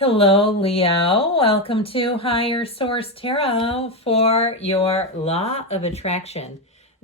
Hello, Leo. Welcome to Higher Source Tarot for your Law of Attraction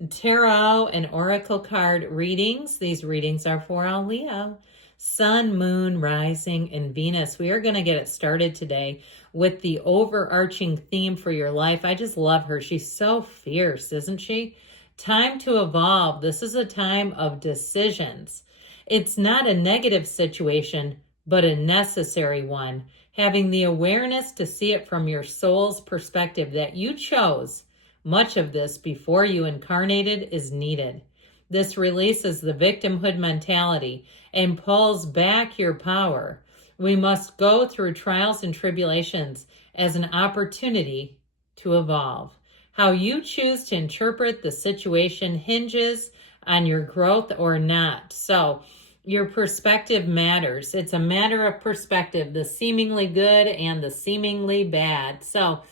Tarot and Oracle card readings. These readings are for all Leo, Sun, Moon, Rising, and Venus. We are going to get it started today with the overarching theme for your life. I just love her. She's so fierce, isn't she? Time to evolve. This is a time of decisions. It's not a negative situation, but a necessary one. Having the awareness to see it from your soul's perspective that you chose much of this before you incarnated is needed. This releases the victimhood mentality and pulls back your power. We must go through trials and tribulations as an opportunity to evolve. How you choose to interpret the situation hinges on your growth or not. So, your perspective matters. It's a matter of perspective, the seemingly good and the seemingly bad. So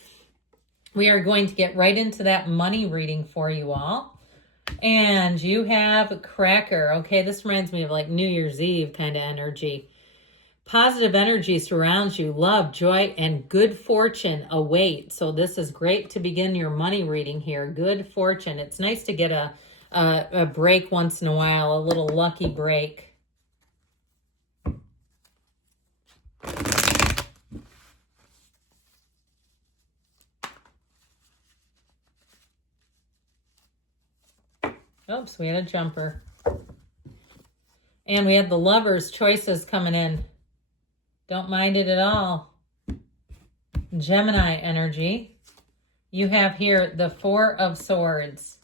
we are going to get right into that money reading for you all. And you have Cracker. Okay, this reminds me of like New Year's Eve kind of energy. Positive energy surrounds you. Love, joy, and good fortune await. So this is great to begin your money reading here. Good fortune. It's nice to get a break once in a while, a little lucky break. Oops, we had a jumper. And we had the Lovers choices coming in. Don't mind it at all. Gemini energy. You have here the Four of Swords.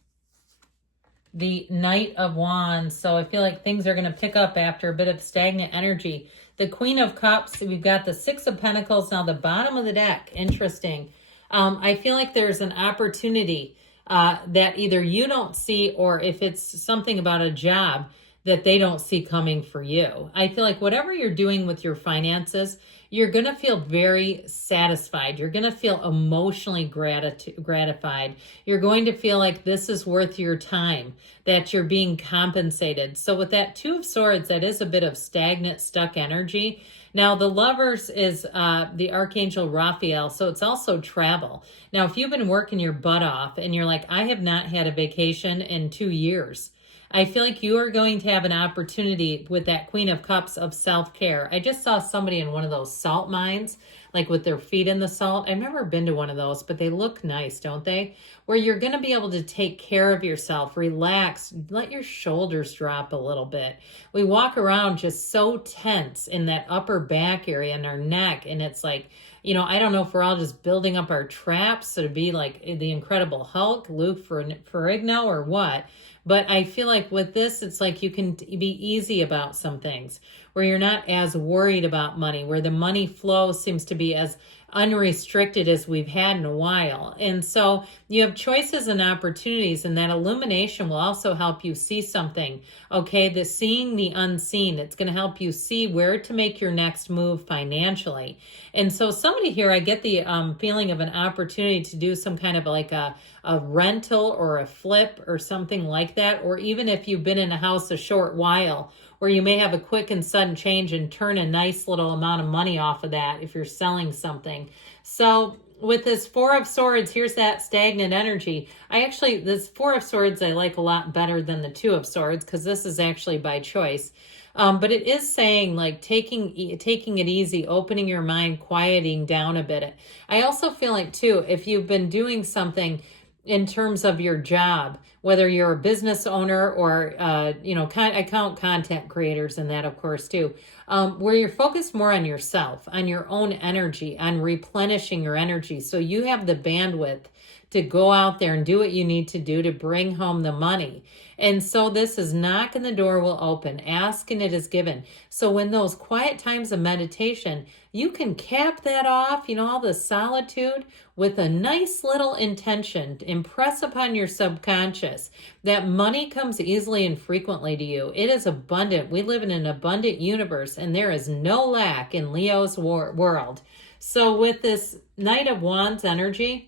The Knight of Wands. So I feel like things are going to pick up after a bit of stagnant energy. The Queen of Cups. We've got the Six of Pentacles. Now the bottom of the deck. Interesting. I feel like there's an opportunity that either you don't see, or if it's something about a job that they don't see coming for you. I feel like whatever you're doing with your finances, you're going to feel very satisfied. You're going to feel emotionally gratified. You're going to feel like this is worth your time, that you're being compensated. So with that Two of Swords, that is a bit of stagnant, stuck energy. Now, the Lovers is the Archangel Raphael, so it's also travel. Now, if you've been working your butt off and you're like, I have not had a vacation in 2 years, I feel like you are going to have an opportunity with that Queen of Cups of self-care. I just saw somebody in one of those salt mines, like with their feet in the salt. I've never been to one of those, but they look nice, don't they? Where you're going to be able to take care of yourself, relax, let your shoulders drop a little bit. We walk around just so tense in that upper back area and our neck, and it's like, you know, I don't know if we're all just building up our traps to be like the Incredible Hulk, Luke Ferrigno, or what. But I feel like with this, it's like you can be easy about some things where you're not as worried about money, where the money flow seems to be as unrestricted as we've had in a while. And so you have choices and opportunities, and that illumination will also help you see something. Okay, the seeing the unseen, it's going to help you see where to make your next move financially. And so somebody here, I get the feeling of an opportunity to do some kind of like a rental or a flip or something like that. Or even if you've been in a house a short while, where you may have a quick and sudden change and turn a nice little amount of money off of that if you're selling something. So with this Four of Swords, here's that stagnant energy. This Four of Swords I like a lot better than the Two of Swords, because this is actually by choice. But it is saying like taking it easy, opening your mind, quieting down a bit. I also feel like too, if you've been doing something in terms of your job, whether you're a business owner or, I count content creators in that, of course, too, where you're focused more on yourself, on your own energy, on replenishing your energy. So you have the bandwidth to go out there and do what you need to do to bring home the money. And so this is knock and the door will open, ask and it is given. So when those quiet times of meditation, you can cap that off, all the solitude with a nice little intention to impress upon your subconscious that money comes easily and frequently to you. It is abundant. We live in an abundant universe, and there is no lack in Leo's world. So with this Knight of Wands energy,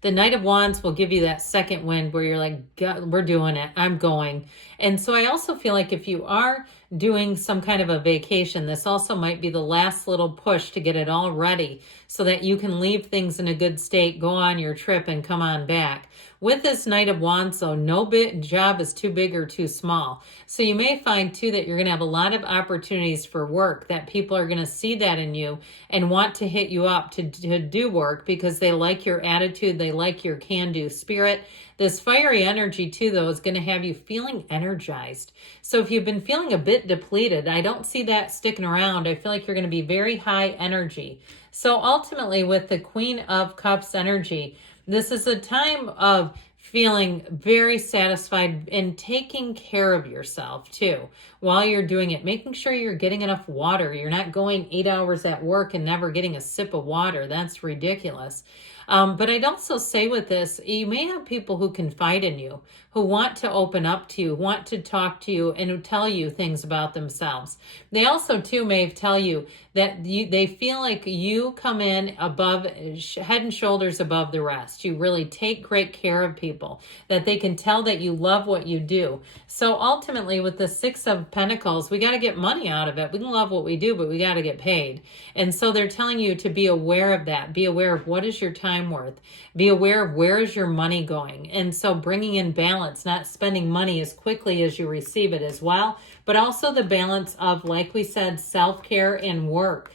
the Knight of Wands will give you that second wind where you're like, God, we're doing it. I'm going. And so I also feel like if you are doing some kind of a vacation. This also might be the last little push to get it all ready so that you can leave things in a good state, go on your trip, and come on back. With this Knight of Wands, though, no big job is too big or too small. So you may find, too, that you're going to have a lot of opportunities for work, that people are going to see that in you and want to hit you up to do work because they like your attitude, they like your can-do spirit. This fiery energy, too, though, is going to have you feeling energized. So if you've been feeling a bit depleted, I don't see that sticking around. I feel like you're going to be very high energy. So ultimately, with the Queen of Cups energy, this is a time of feeling very satisfied and taking care of yourself too while you're doing it, making sure you're getting enough water. You're not going 8 hours at work and never getting a sip of water. That's ridiculous. But I'd also say with this, you may have people who confide in you, who want to open up to you, want to talk to you, and who tell you things about themselves. They also, too, may tell you that they feel like you come in above, head and shoulders above the rest. You really take great care of people, that they can tell that you love what you do. So ultimately, with the Six of Pentacles, we got to get money out of it. We can love what we do, but we got to get paid. And so they're telling you to be aware of that. Be aware of what is your time worth. Be aware of where is your money going. And so bringing in balance, not spending money as quickly as you receive it as well, but also the balance of, like we said, self-care and work.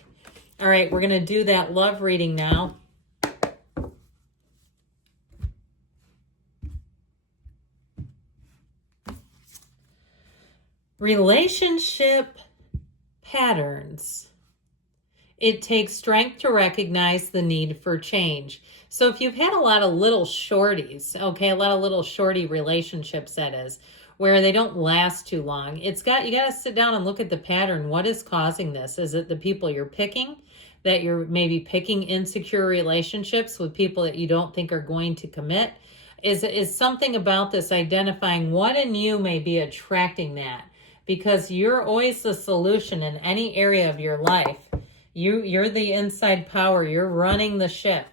All right, we're going to do that love reading now. Relationship patterns. It takes strength to recognize the need for change. So if you've had a lot of little shorties, okay, a lot of little shorty relationships, that is, where they don't last too long, you got to sit down and look at the pattern. What is causing this? Is it the people you're picking? That you're maybe picking insecure relationships with people that you don't think are going to commit? Is something about this identifying what in you may be attracting that? Because you're always the solution in any area of your life. You're the inside power. You're running the ship.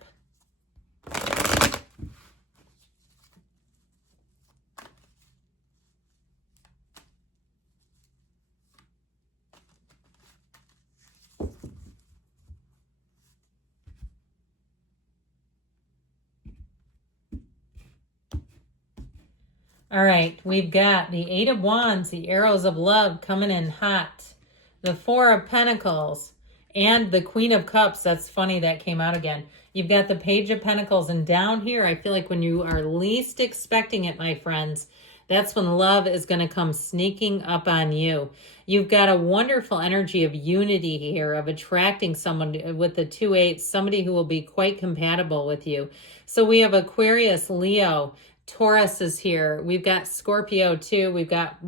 All right, we've got the Eight of Wands, the arrows of love coming in hot, the Four of Pentacles, and the Queen of Cups. That's funny that came out again. You've got the Page of Pentacles, and down here, I feel like when you are least expecting it, my friends, that's when love is going to come sneaking up on you. You've got a wonderful energy of unity here, of attracting someone with the 2/8, somebody who will be quite compatible with you. So we have Aquarius, Leo, Taurus is here. We've got Scorpio too. We've got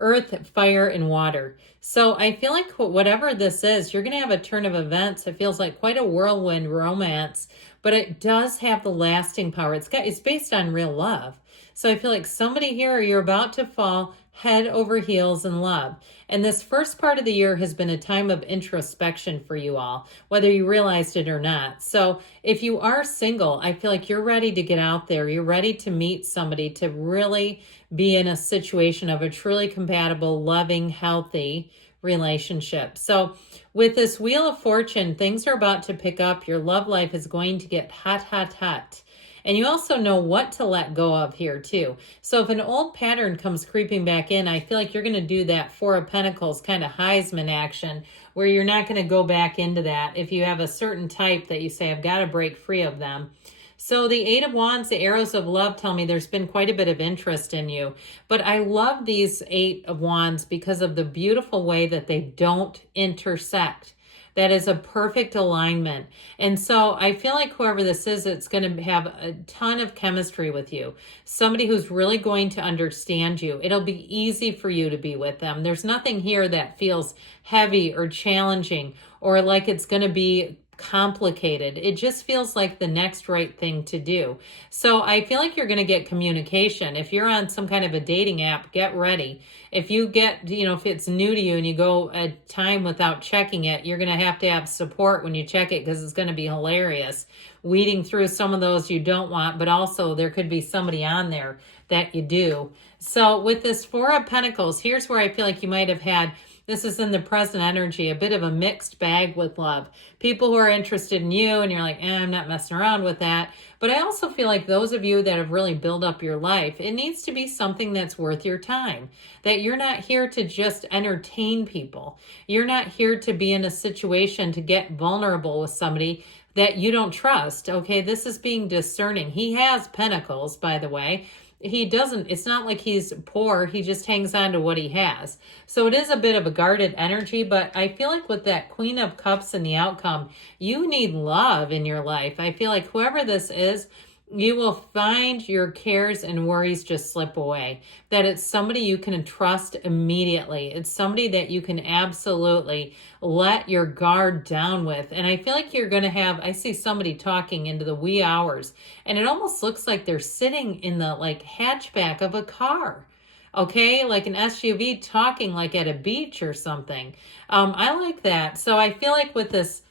earth, fire, and water. So I feel like whatever this is, you're going to have a turn of events. It feels like quite a whirlwind romance, but it does have the lasting power. It's based on real love. So I feel like somebody here, you're about to fall head over heels in love. And this first part of the year has been a time of introspection for you all, whether you realized it or not. So if you are single, I feel like you're ready to get out there. You're ready to meet somebody, to really be in a situation of a truly compatible, loving, healthy relationship. So with this Wheel of Fortune, things are about to pick up. Your love life is going to get hot, hot, hot. And you also know what to let go of here too. So if an old pattern comes creeping back in, I feel like you're going to do that Four of Pentacles kind of Heisman action where you're not going to go back into that. If you have a certain type that you say, I've got to break free of them. So the Eight of Wands, the arrows of love tell me there's been quite a bit of interest in you. But I love these Eight of Wands because of the beautiful way that they don't intersect. That is a perfect alignment. And so I feel like whoever this is, it's going to have a ton of chemistry with you. Somebody who's really going to understand you. It'll be easy for you to be with them. There's nothing here that feels heavy or challenging or like it's going to be complicated. It just feels like the next right thing to do. So I feel like you're going to get communication. If you're on some kind of a dating app, get ready. If you get, if it's new to you and you go a time without checking it, you're going to have support when you check it because it's going to be hilarious. Weeding through some of those you don't want, but also there could be somebody on there that you do. So with this Four of Pentacles, here's where I feel like you might have had, this is in the present energy, a bit of a mixed bag with love. People who are interested in you and you're like, I'm not messing around with that. But I also feel like those of you that have really built up your life, it needs to be something that's worth your time. That you're not here to just entertain people. You're not here to be in a situation to get vulnerable with somebody that you don't trust. Okay, this is being discerning. He has pentacles, by the way. He doesn't, it's not like he's poor. He just hangs on to what he has. So it is a bit of a guarded energy, but I feel like with that Queen of Cups and the outcome, you need love in your life. I feel like whoever this is, you will find your cares and worries just slip away. That it's somebody you can trust immediately. It's somebody that you can absolutely let your guard down with. And I feel like you're going to have, I see somebody talking into the wee hours, and it almost looks like they're sitting in the like hatchback of a car. Okay, like an SUV, talking like at a beach or something. I like that. So I feel like with this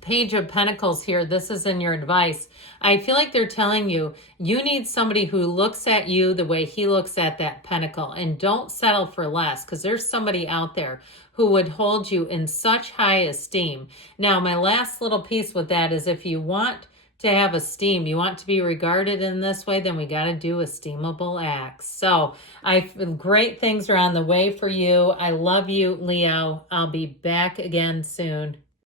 Page of Pentacles here, this is in your advice. I feel like they're telling you, you need somebody who looks at you the way he looks at that pentacle, and don't settle for less, because there's somebody out there who would hold you in such high esteem. Now, my last little piece with that is if you want to have esteem, you want to be regarded in this way, then we got to do esteemable acts. So great things are on the way for you. I love you, Leo. I'll be back again soon.